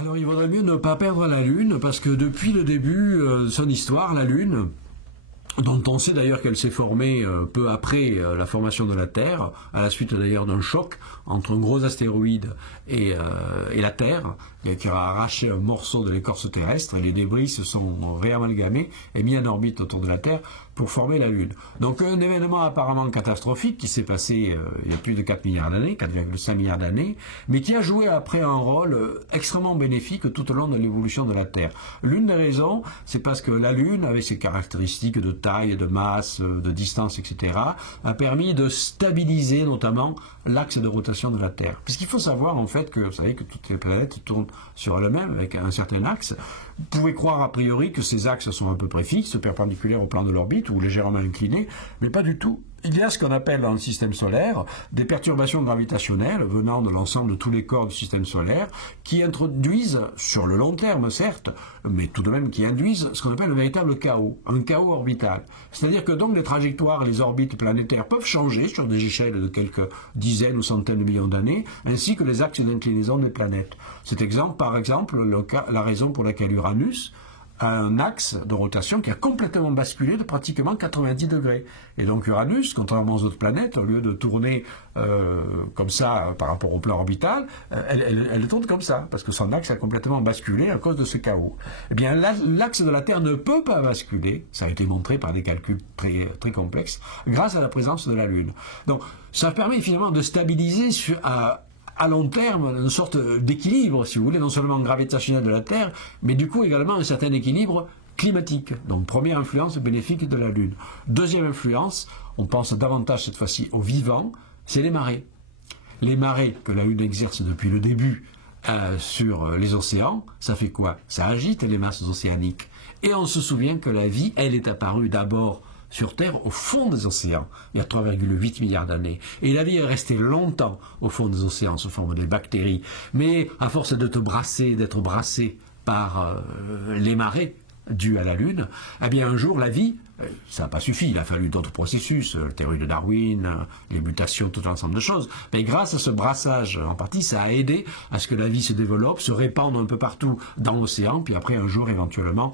Alors il vaudrait mieux ne pas perdre la Lune, parce que depuis le début de son histoire, la Lune, dont on sait d'ailleurs qu'elle s'est formée peu après la formation de la Terre, à la suite d'ailleurs d'un choc entre un gros astéroïde et la Terre, qui a arraché un morceau de l'écorce terrestre, et les débris se sont réamalgamés et mis en orbite autour de la Terre pour former la Lune. Donc un événement apparemment catastrophique qui s'est passé il y a plus de 4 milliards d'années, 4,5 milliards d'années, mais qui a joué après un rôle extrêmement bénéfique tout au long de l'évolution de la Terre. L'une des raisons, c'est parce que la Lune, avec ses caractéristiques de taille, de masse, de distance, etc., a permis de stabiliser notamment l'axe de rotation de la Terre. Puisqu'il faut savoir en fait que, vous savez que toutes les planètes tournent sur elles-mêmes avec un certain axe. Vous pouvez croire a priori que ces axes sont à peu près fixes, perpendiculaires au plan de l'orbite ou légèrement inclinés, mais pas du tout. Il y a ce qu'on appelle dans le système solaire des perturbations gravitationnelles venant de l'ensemble de tous les corps du système solaire qui introduisent, sur le long terme certes, mais tout de même qui induisent ce qu'on appelle le véritable chaos, un chaos orbital. C'est-à-dire que donc les trajectoires, les orbites planétaires peuvent changer sur des échelles de quelques dizaines ou centaines de millions d'années, ainsi que les axes d'inclinaison des planètes. C'est par exemple la raison pour laquelle Uranus a un axe de rotation qui a complètement basculé de pratiquement 90 degrés. Et donc Uranus, contrairement aux autres planètes, au lieu de tourner comme ça par rapport au plan orbital, elle tourne comme ça, parce que son axe a complètement basculé à cause de ce chaos. Eh bien, l'axe de la Terre ne peut pas basculer, ça a été montré par des calculs très, très complexes, grâce à la présence de la Lune. Donc, ça permet finalement de stabiliser à long terme, une sorte d'équilibre, si vous voulez, non seulement gravitationnel de la Terre, mais du coup également un certain équilibre climatique. Donc première influence bénéfique de la Lune. Deuxième influence, on pense davantage cette fois-ci aux vivants, c'est les marées. Les marées que la Lune exerce depuis le début sur les océans, ça fait quoi? Ça agite les masses océaniques. Et on se souvient que la vie, elle est apparue d'abord sur Terre, au fond des océans, il y a 3,8 milliards d'années. Et la vie est restée longtemps au fond des océans, sous forme des bactéries. Mais à force d'être brassée par les marées dues à la Lune, eh bien un jour la vie, ça n'a pas suffi, il a fallu d'autres processus, la théorie de Darwin, les mutations, tout un ensemble de choses. Mais grâce à ce brassage en partie, ça a aidé à ce que la vie se développe, se répande un peu partout dans l'océan, puis après un jour éventuellement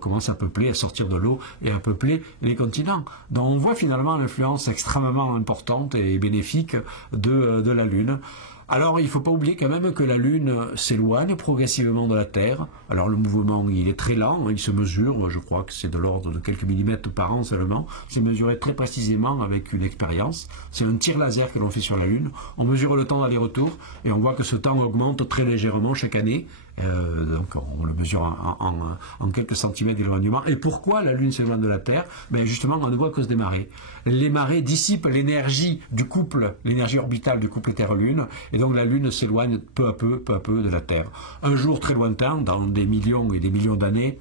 commence à peupler, à sortir de l'eau et à peupler les continents. Donc on voit finalement l'influence extrêmement importante et bénéfique de la Lune. Alors il ne faut pas oublier quand même que la Lune s'éloigne progressivement de la Terre. Alors le mouvement il est très lent, il se mesure, je crois que c'est de l'ordre de quelques millimètres par an seulement. C'est mesuré très précisément avec une expérience. C'est un tir laser que l'on fait sur la Lune. On mesure le temps d'aller-retour et on voit que ce temps augmente très légèrement chaque année. Donc on le mesure en quelques centimètres d'éloignement. Et pourquoi la Lune s'éloigne de la Terre? Ben justement, on le voit à cause des marées. Les marées dissipent l'énergie du couple, l'énergie orbitale du couple Terre-Lune, et donc la Lune s'éloigne peu à peu de la Terre. Un jour très lointain, dans des millions et des millions d'années,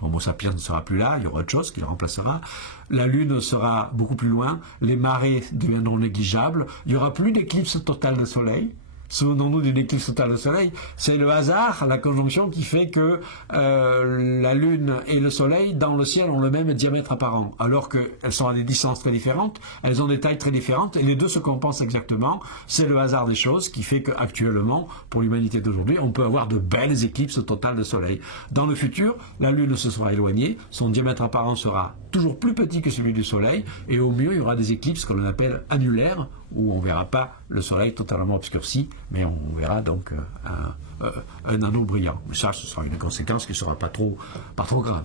Homo sapiens ne sera plus là, il y aura autre chose qui le remplacera. La Lune sera beaucoup plus loin, les marées deviendront négligeables, il n'y aura plus d'éclipse totale de Soleil. Souvenons-nous d'une éclipse totale de Soleil, c'est le hasard, la conjonction qui fait que la Lune et le Soleil dans le ciel ont le même diamètre apparent, alors qu'elles sont à des distances très différentes, elles ont des tailles très différentes, et les deux se compensent exactement. C'est le hasard des choses qui fait qu'actuellement, pour l'humanité d'aujourd'hui, on peut avoir de belles éclipses totales de Soleil. Dans le futur, la Lune se sera éloignée, son diamètre apparent sera toujours plus petit que celui du Soleil, et au mieux, il y aura des éclipses qu'on appelle annulaires, où on ne verra pas le Soleil totalement obscurci, mais on verra donc un anneau brillant. Mais ça, ce sera une conséquence qui ne sera pas trop grave.